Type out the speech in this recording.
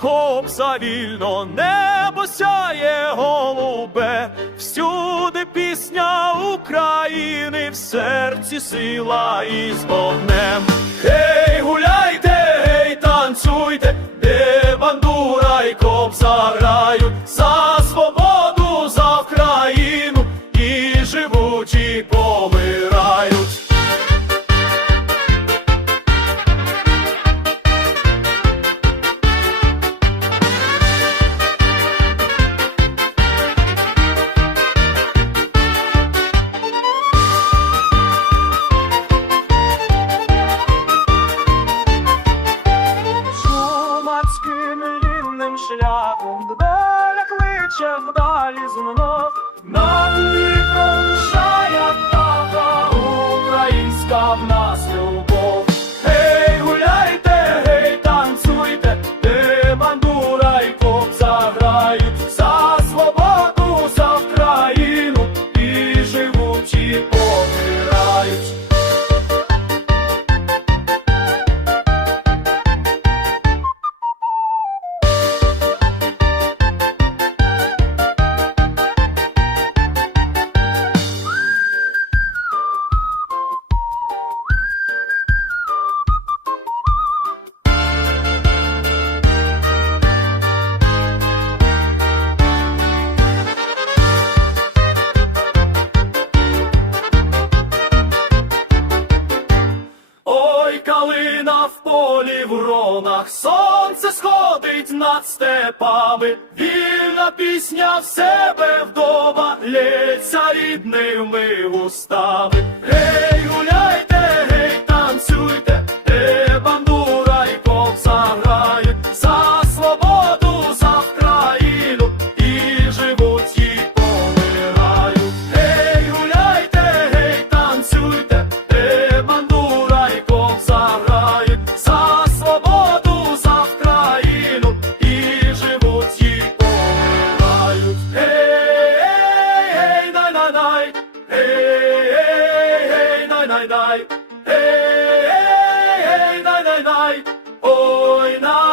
кобза вільно, небо сяє голубе, всюди пісня України, в серці сила із вогнем. Гей, гуляйте, гей, танцюйте, де бандура й копса грають кличе вдалі знов. Нам калина в полі в ронах, сонце сходить над степами, вільна пісня в себе вдома, лється рідними устами. най, най, ей, ей, най, най, най, ой, най.